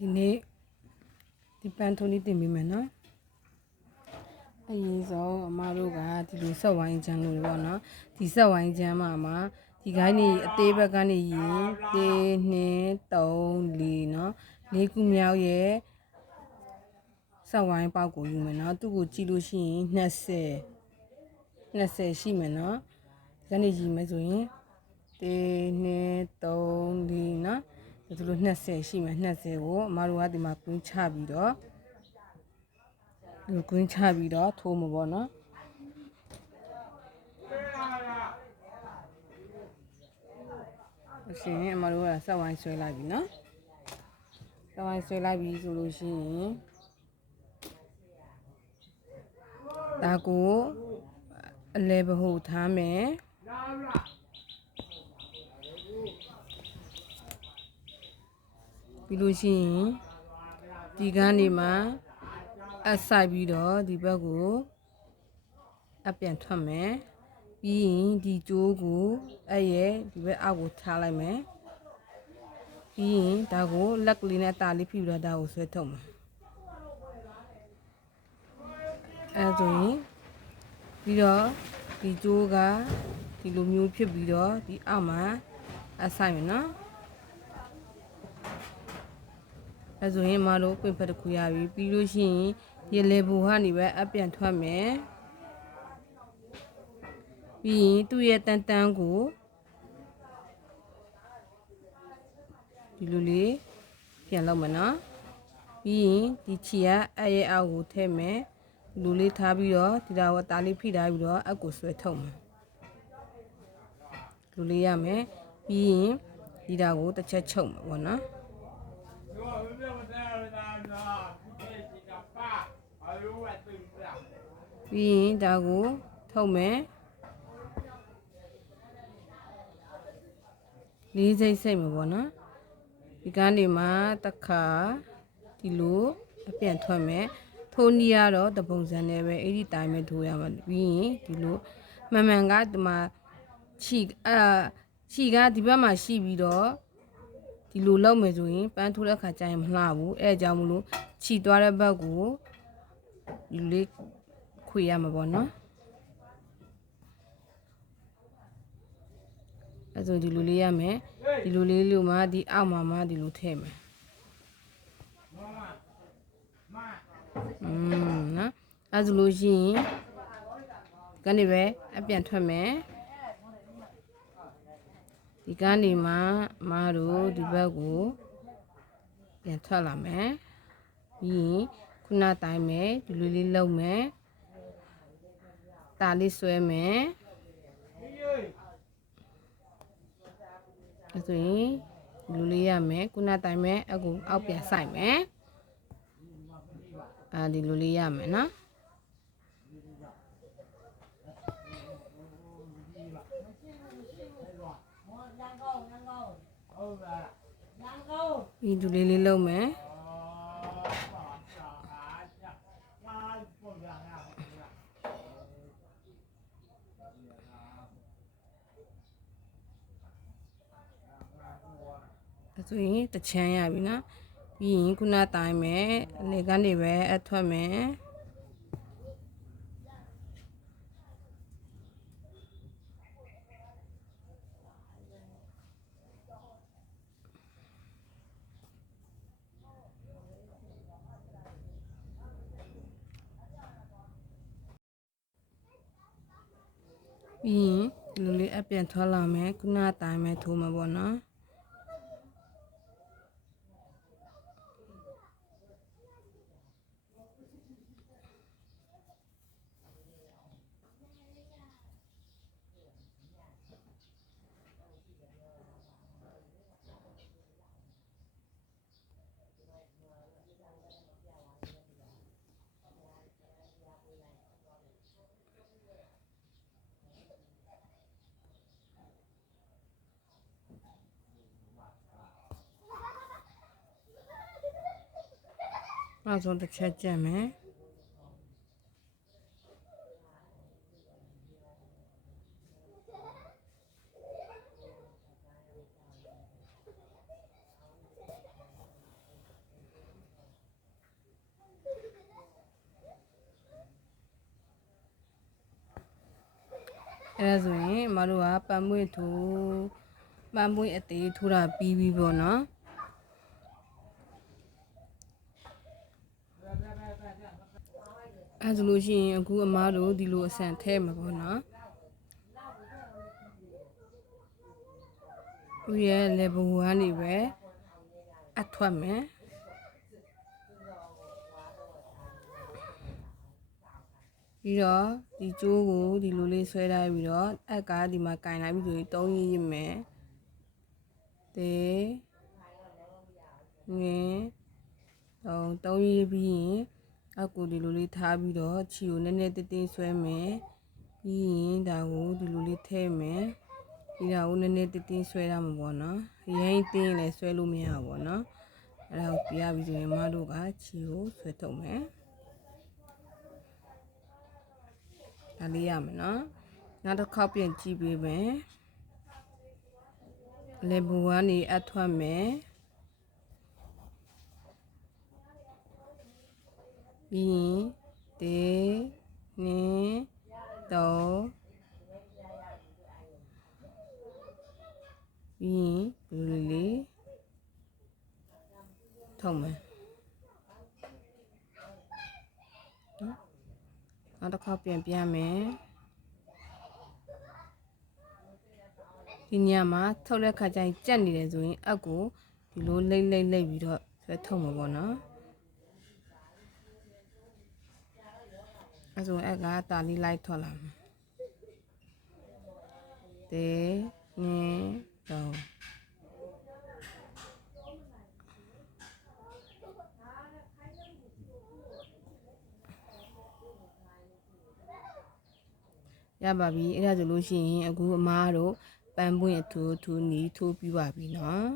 ဒီနေ့ဒီပန်းထုံးလေးတင်ပေးမယ်နော်အရင်ဆုံးအမတို့ကဒီလိုဆက်ဝိုင်းချမ်းလို့ပေါ့နော်ဒီဆက်ဝိုင်းချမ်းမှာဒီကိုင်းနေအသေးဘက်ကနေရင်1 2 3 4နော်4ခုမြောက်ရဲ့ဆက်ဝိုင်းပေါက်ကိုယူမယ်နော်သူ့ကိုကြည့်လို့ရှိရင်20ရှိမယ်နော်ဒီကနေယူမယ်ဆိုရင်1 2 3 4နော်ဒီလို20ရှိမယ်20ကိုအမတို့ကဒီမှာကွင်းချပြီးတော့ဒီကွင်းချပြီးတော့ထိုးမှာပေါ့နော်အရှင်အမတို့ကဆက်ဝိုင်းဆွဲလိုက်ပြီနော်ဆက်ဝိုင်းဆွဲလိုက်ပြီဆိုလို့ရှိရင်ဒါကိုအလဲဘဟုထားမယ်ပြီးလို့ရှိရင်ဒီကန်းနေမှာအဆိုင်ပြီးတော့ဒီဘက်ကိုအပြန်ထွက်မယ်ပြီးရင်ဒီကျိုးကိုအဲ့ရဲ့ဒီဘက်အောက်ကိုထားလိုက်မယ်ပြီးရင်ဒါကိုလက်ကလေးနဲ့အသားလေးဖိပြီးတော့ဒါကိုဆွဲထုတ်မယ်အဲ့ဆိုရင်ပြီးတော့ဒီကျိုးကဒီလိုမျိုးဖြစ်ပြီးတော့ဒီအောက်မှာအဆိုင်မယ်နော်အဲ့ဆိုရင်မတို့ပွင့်ဖက်တစ်ခုရပြီပြီးလို့ရှိရင်ရေလေဘူကနေပဲအပြန်ထွက်မယ်ပြီးရင်သူ့ရဲ့တန်းကိုဒီလိုလေးပြန်လုပ်မယ်နော်ပြီးရင်ဒီချီကအရဲ့အောက်ကိုထည့်မယ်ဒီလိုလေးထားပြီးတော့ဒီတော့တာလေးဖိထားပြီးတော့အကိုဆွဲထုတ်မယ်ဒီလိုလေးရမယ်ပြီးရင်ဒီတာကိုတစ်ချက်ချုပ်မှာပေါ့နော်ပြီးရင်ဒါကိုထုတ်မယ်လေးစိတ်မှာပေါ့နော်ဒီကန်းတွေမှာတစ်ခါဒီလိုအပြန်ထွက်မယ်ထိုးနီးရတော့တပုံစံနဲ့ပဲအဲ့ဒီတိုင်းပဲထိုးရမှာပြီးရင်ဒီလိုမှန်ကဒီမှာခြီကဒီဘက်မှာရှိပြီးတော့ဒီလိုလောက်မယ်ဆိုရင်ပန်းထိုးတဲ့ခါကျရင်မလှဘူးအဲအကြောင်းမလို့ခြီသွားတဲ့ဘက်ကိုဒီလေးခွေရမှာပေါ့နော်အဲဆိုဒီလိုလေးရမယ်ဒီလိုလေးလို့မှဒီအောက်မှာဒီလိုထည့်မယ်နော်အဲဆိုလို့ရှိရင်ကနေပဲအပြန်ထွက်မယ်ဒီကနေမှမတို့ဒီဘက်ကိုပြန်ထွက်လာမယ်ပြီးရင်ခုနတိုင်းမယ်ဒီလိုလေးလုံးမယ်တာလေးဆွဲမယ်အဲဆိုရင်ဒီလိုလေးရမယ်ခုနတိုင်းမယ်အကူအောက်ပြန်ဆိုင်မယ်ဒီလိုလေးရမယ်နော်ဒီလိုလေးလုံးမယ်ဆိုရင်တချမ်းရပြီနော်ပြီးရင်ခုနတိုင်းမယ်လေကနေပဲအထွက်မယ်ပြီးရင်ဒီလိုလေးအပြန်ထွက်လာမယ်ခုနတိုင်းမယ်ထိုးမှာပေါ့နော်နောက်ဆုံးတစ်ချက်ကြက်မယ် အဲ့ဒါဆိုရင်အမတို့ကပန်းပွင့်ထိုးပန်းပွင့်အသေးထိုးတာပြီးပြီပေါ့နော်အဲ့ဆိုလို့ရှိရင်အခုအမတို့ဒီလိုအဆန်ထဲမှာပေါ့နော်ဦးရဲ့ level 1 နေပဲအထွက်မယ်ပြီးတော့ဒီကျိုးကိုဒီလိုလေးဆွဲထားပြီးတော့အက်ကဒီမှာကင်လိုက်ပြီးဆိုရင်3ရင်းမယ်တေငင်း3ရင်းပြီးရင်အကူဒီလိုလေးထားပြီးတော့ခြေကိုနည်းနည်းတင်းတင်းဆွဲမယ်ပြီးရင်ဒါကိုဒီလိုလေးထည့်မယ်ပြီးတော့နည်းနည်းတင်းတင်းဆွဲရမှာပေါ့နော်ရိုင်းတင်းလည်းဆွဲလို့မရဘူးပေါ့နော်အဲ့ဒါကိုပြရပြီးဆိုရင်မတို့ကခြေကိုဆွဲထုတ်မယ်ဒါလေးရမယ်နော်နောက်တစ်ခေါက်ပြန်ကြည့်ပေးမယ် level 1 နေအထွက်မယ်ပြီးရင်တေနင်းတော့ပြီးရင်ဒီလိုလေးထုံမယ်နောက်တစ်ခေါက်ပြန်ပြမယ်ဒီညမှာထုတ်တဲ့ခါကျရင်ကြက်နေတယ်ဆိုရင်အက်ကိုဒီလိုလိမ့်ပြီးတော့ဆွဲထုတ်မှာပေါ့နော်အဲဆိုအက်ကတာလေးလိုက်ထွက်လာမှာတေနင်းတော့ရပါပြီအဲ့ဒါဆိုလို့ရှိရင်အခုအမားတို့ပန်းပွင့်ထိုးနီးထိုးပြီးပါပြီနော်